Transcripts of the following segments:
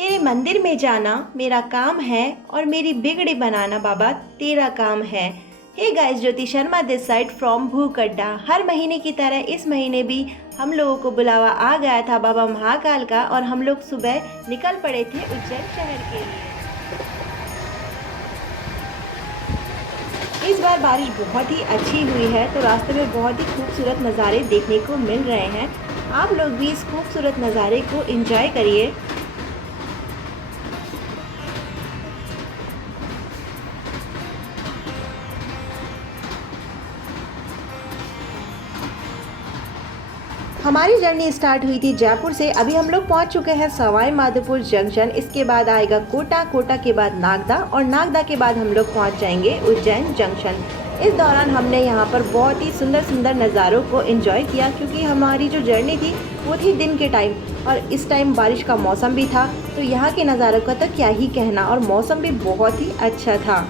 तेरे मंदिर में जाना मेरा काम है और मेरी बिगड़ी बनाना बाबा तेरा काम है। Hey guys, Jyoti Sharma this side from Bhukadda. हर महीने की तरह इस महीने भी हम लोगों को बुलावा आ गया था बाबा महाकाल का और हम लोग सुबह निकल पड़े थे उज्जैन शहर के लिए। इस बार बारिश बहुत ही अच्छी हुई है तो रास्ते में बहुत ही खूबसूरत नज़ारे देखने को मिल रहे हैं। आप लोग भी इस खूबसूरत नज़ारे को एंजॉय करिए। हमारी जर्नी स्टार्ट हुई थी जयपुर से। अभी हम लोग पहुंच चुके हैं सवाई माधोपुर जंक्शन। इसके बाद आएगा कोटा, कोटा के बाद नागदा और नागदा के बाद हम लोग पहुंच जाएंगे उज्जैन जंक्शन। इस दौरान हमने यहां पर बहुत ही सुंदर सुंदर नज़ारों को एंजॉय किया क्योंकि हमारी जो जर्नी थी वो थी दिन के टाइम और इस टाइम बारिश का मौसम भी था। तो यहाँ के नज़ारों का तो क्या ही कहना, और मौसम भी बहुत ही अच्छा था।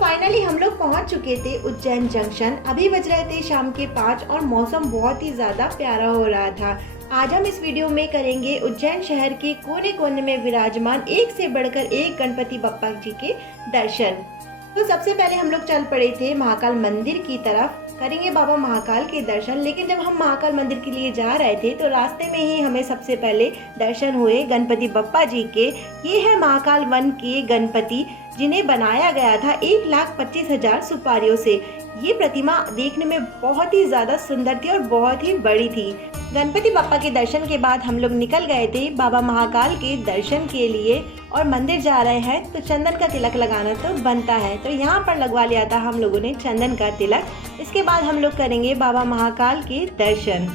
फाइनली हम लोग पहुंच चुके थे उज्जैन जंक्शन। अभी बज रहे थे शाम के 5 और मौसम बहुत ही ज़्यादा प्यारा हो रहा था। आज हम इस वीडियो में करेंगे उज्जैन शहर के कोने कोने में विराजमान एक से बढ़कर एक गणपति बप्पा जी के दर्शन। तो सबसे पहले हम लोग चल पड़े थे महाकाल मंदिर की तरफ, करेंगे बाबा महाकाल के दर्शन। लेकिन जब हम महाकाल मंदिर के लिए जा रहे थे तो रास्ते में ही हमें सबसे पहले दर्शन हुए गणपति बप्पा जी के। ये है महाकाल वन के गणपति जिन्हें बनाया गया था 1,25,000 सुपारियों से। ये प्रतिमा देखने में बहुत ही ज़्यादा सुंदर थी और बहुत ही बड़ी थी। गणपति बप्पा के दर्शन के बाद हम लोग निकल गए थे बाबा महाकाल के दर्शन के लिए और मंदिर जा रहे हैं तो चंदन का तिलक लगाना तो बनता है, तो यहाँ पर लगवा लिया था हम लोगों ने चंदन का तिलक। इसके बाद हम लोग करेंगे बाबा महाकाल के दर्शन।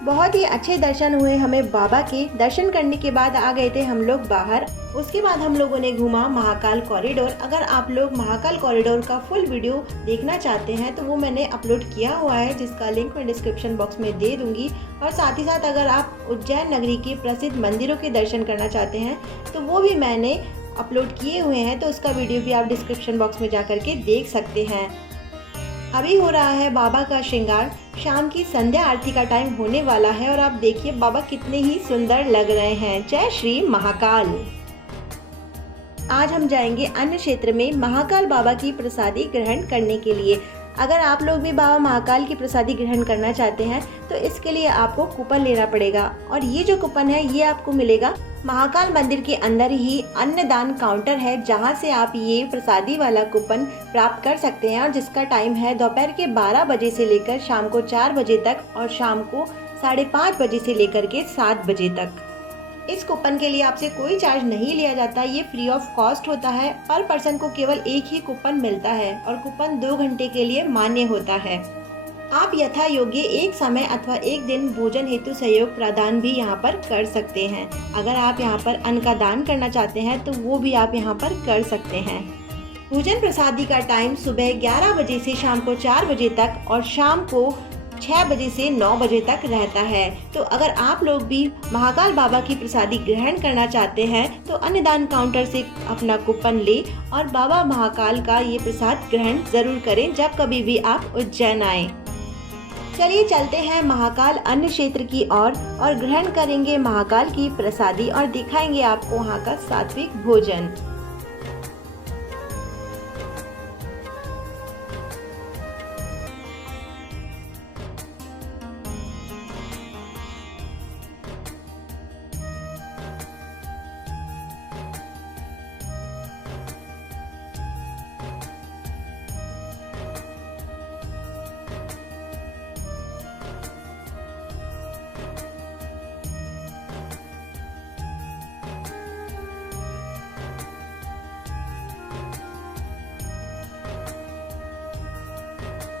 बहुत ही अच्छे दर्शन हुए हमें बाबा के। दर्शन करने के बाद आ गए थे हम लोग बाहर। उसके बाद हम लोगों ने घूमा महाकाल कॉरिडोर। अगर आप लोग महाकाल कॉरिडोर का फुल वीडियो देखना चाहते हैं तो वो मैंने अपलोड किया हुआ है, जिसका लिंक मैं डिस्क्रिप्शन बॉक्स में दे दूंगी। और साथ ही साथ अगर आप उज्जैन नगरी के प्रसिद्ध मंदिरों के दर्शन करना चाहते हैं तो वो भी मैंने अपलोड किए हुए हैं, तो उसका वीडियो भी आप डिस्क्रिप्शन बॉक्स में जा करके देख सकते हैं। अभी हो रहा है बाबा का श्रृंगार। शाम की संध्या आरती का टाइम होने वाला है और आप देखिए बाबा कितने ही सुंदर लग रहे हैं। जय श्री महाकाल। आज हम जाएंगे अन्य क्षेत्र में महाकाल बाबा की प्रसादी ग्रहण करने के लिए। अगर आप लोग भी बाबा महाकाल की प्रसादी ग्रहण करना चाहते हैं तो इसके लिए आपको कूपन लेना पड़ेगा, और ये जो कूपन है ये आपको मिलेगा महाकाल मंदिर के अंदर ही अन्नदान काउंटर है, जहां से आप ये प्रसादी वाला कूपन प्राप्त कर सकते हैं, और जिसका टाइम है दोपहर के 12 बजे से लेकर शाम को 4 बजे तक और शाम को 5:30 बजे से लेकर के 7 बजे तक। इस कूपन के लिए आपसे कोई चार्ज नहीं लिया जाता, ये फ्री ऑफ कॉस्ट होता है। पर पर्सन को केवल एक ही कूपन मिलता है और कूपन 2 घंटे के लिए मान्य होता है। आप यथा योग्य एक समय अथवा एक दिन भोजन हेतु सहयोग प्रदान भी यहाँ पर कर सकते हैं। अगर आप यहाँ पर अन्न का दान करना चाहते हैं तो वो भी आप यहाँ पर कर सकते हैं। भोजन प्रसादी का टाइम सुबह 11 बजे से शाम को 4 बजे तक और शाम को 6 बजे से 9 बजे तक रहता है। तो अगर आप लोग भी महाकाल बाबा की प्रसादी ग्रहण करना चाहते हैं तो अन्नदान काउंटर से अपना कूपन ले और बाबा महाकाल का ये प्रसाद ग्रहण जरूर करें जब कभी भी आप उज्जैन आए। चलिए चलते हैं महाकाल अन्न क्षेत्र की ओर और ग्रहण करेंगे महाकाल की प्रसादी और दिखाएंगे आपको वहाँ का सात्विक भोजन।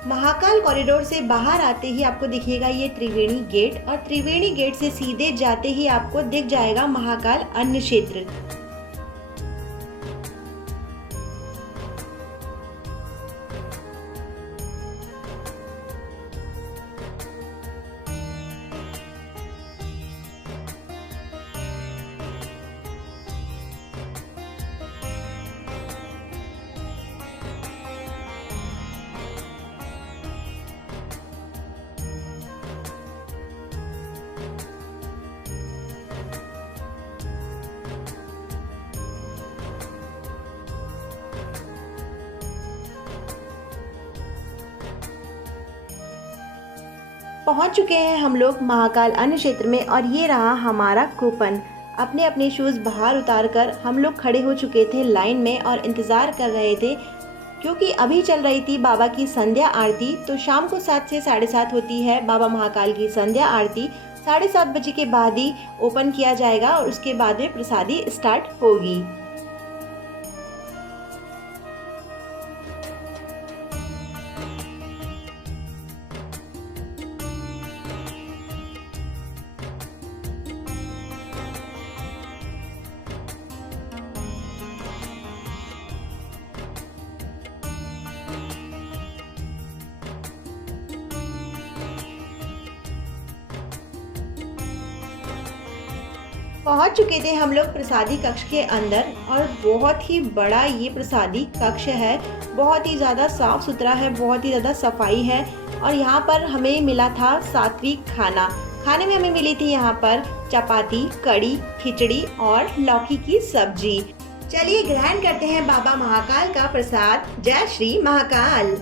महाकाल कॉरिडोर से बाहर आते ही आपको दिखेगा ये त्रिवेणी गेट और त्रिवेणी गेट से सीधे जाते ही आपको दिख जाएगा महाकाल अन्न क्षेत्र। पहुंच चुके हैं हम लोग महाकाल अन्न क्षेत्र में और ये रहा हमारा कूपन। अपने अपने शूज़ बाहर उतार कर हम लोग खड़े हो चुके थे लाइन में और इंतज़ार कर रहे थे क्योंकि अभी चल रही थी बाबा की संध्या आरती। तो शाम को 7 से 7:30 होती है बाबा महाकाल की संध्या आरती। 7:30 बजे के बाद ही ओपन किया जाएगा और उसके बाद में प्रसादी स्टार्ट होगी। पहुंच चुके थे हम लोग प्रसादी कक्ष के अंदर और बहुत ही बड़ा ये प्रसादी कक्ष है। बहुत ही ज़्यादा साफ सुथरा है, बहुत ही ज़्यादा सफाई है और यहाँ पर हमें मिला था सात्विक खाना। खाने में हमें मिली थी यहाँ पर चपाती, कड़ी, खिचड़ी और लौकी की सब्जी। चलिए ग्रहण करते हैं बाबा महाकाल का प्रसाद। जय श्री महाकाल।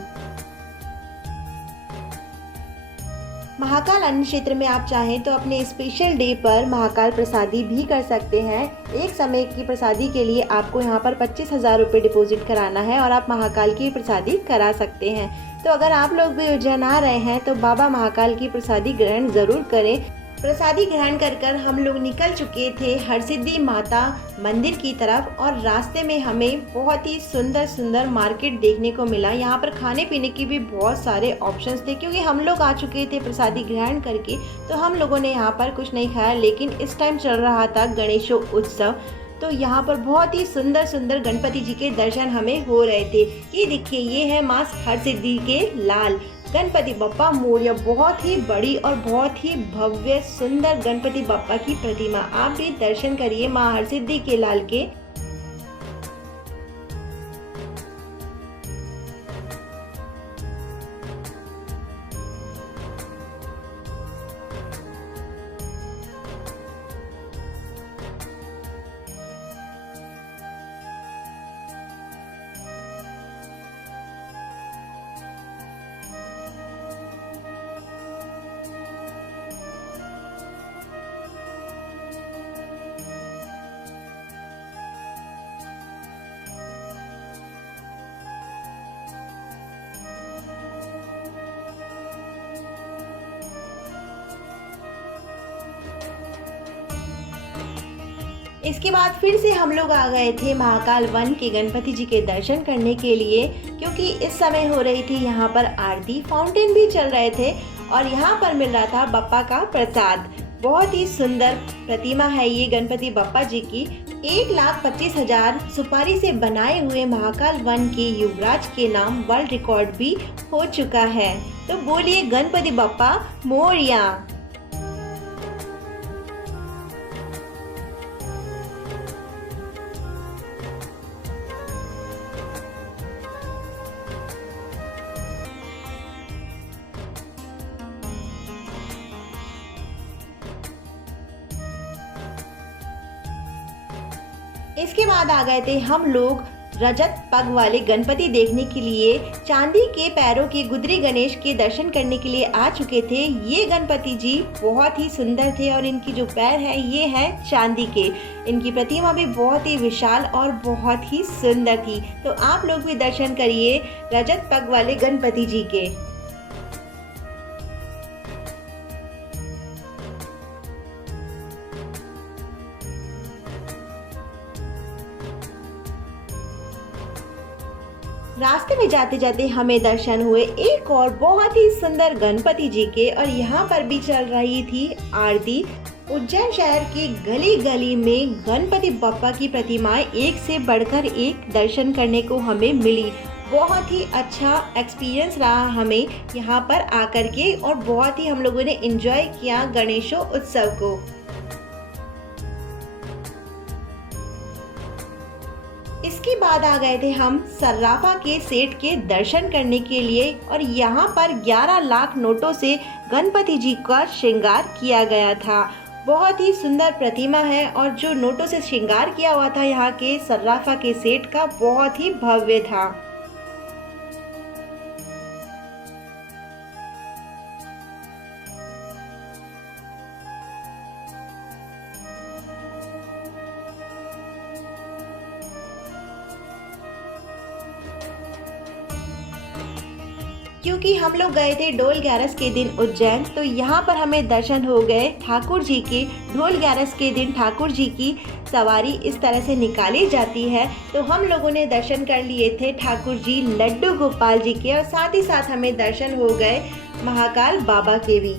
महाकाल अन्न क्षेत्र में आप चाहें तो अपने स्पेशल डे पर महाकाल प्रसादी भी कर सकते हैं। एक समय की प्रसादी के लिए आपको यहाँ पर 25,000 रुपये डिपॉजिट कराना है और आप महाकाल की प्रसादी करा सकते हैं। तो अगर आप लोग भी उज्जैन आ रहे हैं तो बाबा महाकाल की प्रसादी ग्रहण ज़रूर करें। प्रसादी ग्रहण कर हम लोग निकल चुके थे हरसिद्धि माता मंदिर की तरफ और रास्ते में हमें बहुत ही सुंदर सुंदर मार्केट देखने को मिला। यहाँ पर खाने पीने की भी बहुत सारे ऑप्शंस थे क्योंकि हम लोग आ चुके थे प्रसादी ग्रहण करके, तो हम लोगों ने यहाँ पर कुछ नहीं खाया। लेकिन इस टाइम चल रहा था गणेशोत्सव, तो यहाँ पर बहुत ही सुंदर सुंदर गणपति जी के दर्शन हमें हो रहे थे। ये देखिए, ये है माँ हरसिद्धि के लाल गणपति बप्पा मोरया। बहुत ही बड़ी और बहुत ही भव्य सुंदर गणपति बप्पा की प्रतिमा। आप भी दर्शन करिए माँ हरसिद्धि के लाल के। इसके बाद फिर से हम लोग आ गए थे महाकाल वन के गणपति जी के दर्शन करने के लिए, क्योंकि इस समय हो रही थी यहाँ पर आरती, फाउंटेन भी चल रहे थे और यहाँ पर मिल रहा था बप्पा का प्रसाद। बहुत ही सुंदर प्रतिमा है ये गणपति बप्पा जी की। 1,25,000 सुपारी से बनाए हुए महाकाल वन के युवराज के नाम वर्ल्ड रिकॉर्ड भी हो चुका है। तो बोलिए गणपति बप्पा मोरया। इसके बाद आ गए थे हम लोग रजत पग वाले गणपति देखने के लिए। चांदी के पैरों के गुदरी गणेश के दर्शन करने के लिए आ चुके थे। ये गणपति जी बहुत ही सुंदर थे और इनकी जो पैर है ये है चांदी के। इनकी प्रतिमा भी बहुत ही विशाल और बहुत ही सुंदर थी। तो आप लोग भी दर्शन करिए रजत पग वाले गणपति जी के। रास्ते में जाते जाते हमें दर्शन हुए एक और बहुत ही सुंदर गणपति जी के, और यहाँ पर भी चल रही थी आरती। उज्जैन शहर की गली गली में गणपति बप्पा की प्रतिमाएं एक से बढ़कर एक दर्शन करने को हमें मिली। बहुत ही अच्छा एक्सपीरियंस रहा हमें यहाँ पर आकर के, और बहुत ही हम लोगों ने एंजॉय किया गणेशोत्सव को। इसके बाद आ गए थे हम सर्राफा के सेठ के दर्शन करने के लिए, और यहाँ पर 11 लाख नोटों से गणपति जी का श्रृंगार किया गया था। बहुत ही सुंदर प्रतिमा है, और जो नोटों से श्रृंगार किया हुआ था यहाँ के सर्राफा के सेठ का बहुत ही भव्य था। क्योंकि हम लोग गए थे ढोल ग्यारस के दिन उज्जैन, तो यहाँ पर हमें दर्शन हो गए ठाकुर जी के। ढोल ग्यारस के दिन ठाकुर जी की सवारी इस तरह से निकाली जाती है, तो हम लोगों ने दर्शन कर लिए थे ठाकुर जी लड्डू गोपाल जी के, और साथ ही साथ हमें दर्शन हो गए महाकाल बाबा के भी।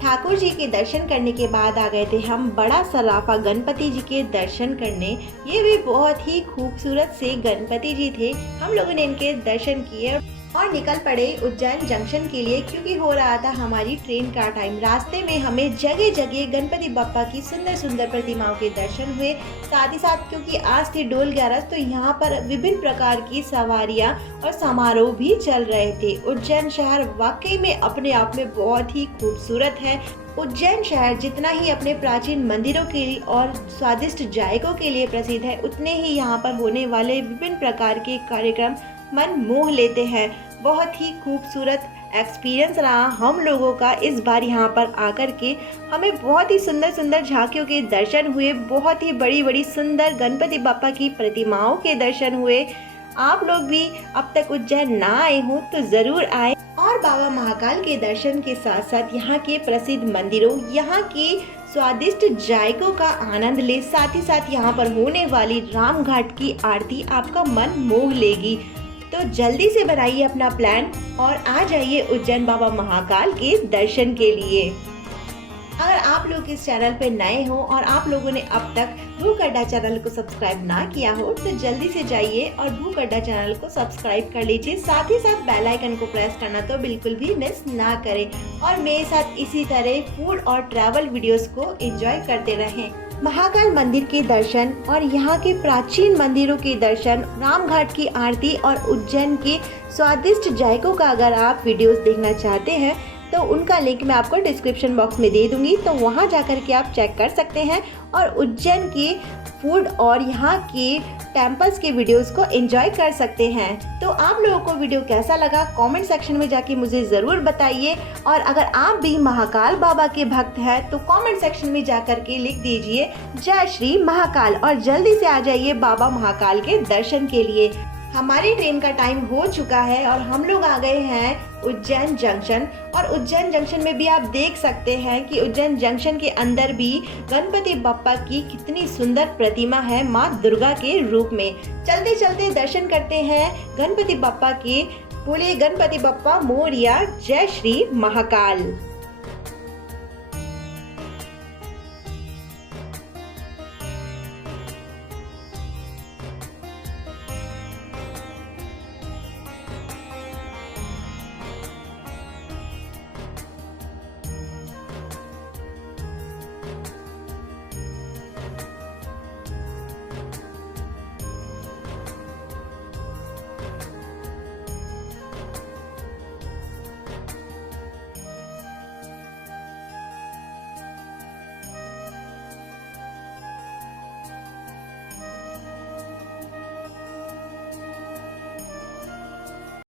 ठाकुर जी के दर्शन करने के बाद आ गए थे हम बड़ा सर्राफा गणपति जी के दर्शन करने। ये भी बहुत ही खूबसूरत से गणपति जी थे। हम लोगों ने इनके दर्शन किए और निकल पड़े उज्जैन जंक्शन के लिए, क्योंकि हो रहा था हमारी ट्रेन का टाइम। रास्ते में हमें जगह जगह गणपति बप्पा की सुंदर सुंदर प्रतिमाओं के दर्शन हुए। साथ ही साथ क्योंकि आज थी ढोल ग्यारस, तो यहाँ पर विभिन्न प्रकार की सवारियाँ और समारोह भी चल रहे थे। उज्जैन शहर वाकई में अपने आप में बहुत ही खूबसूरत है। उज्जैन शहर जितना ही अपने प्राचीन मंदिरों के लिए और स्वादिष्ट जायकों के लिए प्रसिद्ध है, उतने ही यहाँ पर होने वाले विभिन्न प्रकार के कार्यक्रम मन मोह लेते हैं। बहुत ही खूबसूरत एक्सपीरियंस रहा हम लोगों का इस बार यहाँ पर आकर के। हमें बहुत ही सुंदर सुंदर झांकियों के दर्शन हुए, बहुत ही बड़ी बड़ी सुंदर गणपति बप्पा की प्रतिमाओं के दर्शन हुए। आप लोग भी अब तक उज्जैन ना आए हो तो ज़रूर आए और बाबा महाकाल के दर्शन के साथ साथ यहाँ के प्रसिद्ध मंदिरों, यहाँ की स्वादिष्ट जायकों का आनंद ले। साथ ही साथ यहाँ पर होने वाली राम घाट की आरती आपका मन मोह लेगी। तो जल्दी से बनाइए अपना प्लान और आ जाइए उज्जैन बाबा महाकाल के दर्शन के लिए। अगर आप लोग इस चैनल पे नए हो और आप लोगों ने अब तक भूख अड्डा चैनल को सब्सक्राइब ना किया हो तो जल्दी से जाइए और भूख अड्डा चैनल को सब्सक्राइब कर लीजिए। साथ ही साथ बेल आइकन को प्रेस करना तो बिल्कुल भी मिस ना करें और मेरे साथ इसी तरह फूड और ट्रैवल वीडियोस को एंजॉय करते रहें। महाकाल मंदिर के दर्शन और यहाँ के प्राचीन मंदिरों के दर्शन, रामघाट की आरती और उज्जैन के स्वादिष्ट जायकों का अगर आप वीडियोस देखना चाहते हैं तो उनका लिंक मैं आपको डिस्क्रिप्शन बॉक्स में दे दूंगी, तो वहां जाकर के आप चेक कर सकते हैं और उज्जैन की फूड और यहाँ के टेम्पल्स के वीडियोस को एंजॉय कर सकते हैं। तो आप लोगों को वीडियो कैसा लगा कमेंट सेक्शन में जाके मुझे ज़रूर बताइए और अगर आप भी महाकाल बाबा के भक्त हैं तो कमेंट सेक्शन में जाकर के लिख दीजिए जय श्री महाकाल और जल्दी से आ जाइए बाबा महाकाल के दर्शन के लिए। हमारी ट्रेन का टाइम हो चुका है और हम लोग आ गए हैं उज्जैन जंक्शन और उज्जैन जंक्शन में भी आप देख सकते हैं कि उज्जैन जंक्शन के अंदर भी गणपति बप्पा की कितनी सुंदर प्रतिमा है माँ दुर्गा के रूप में। चलते चलते दर्शन करते हैं गणपति बप्पा के। बोलिए गणपति बप्पा मोरिया, जय श्री महाकाल।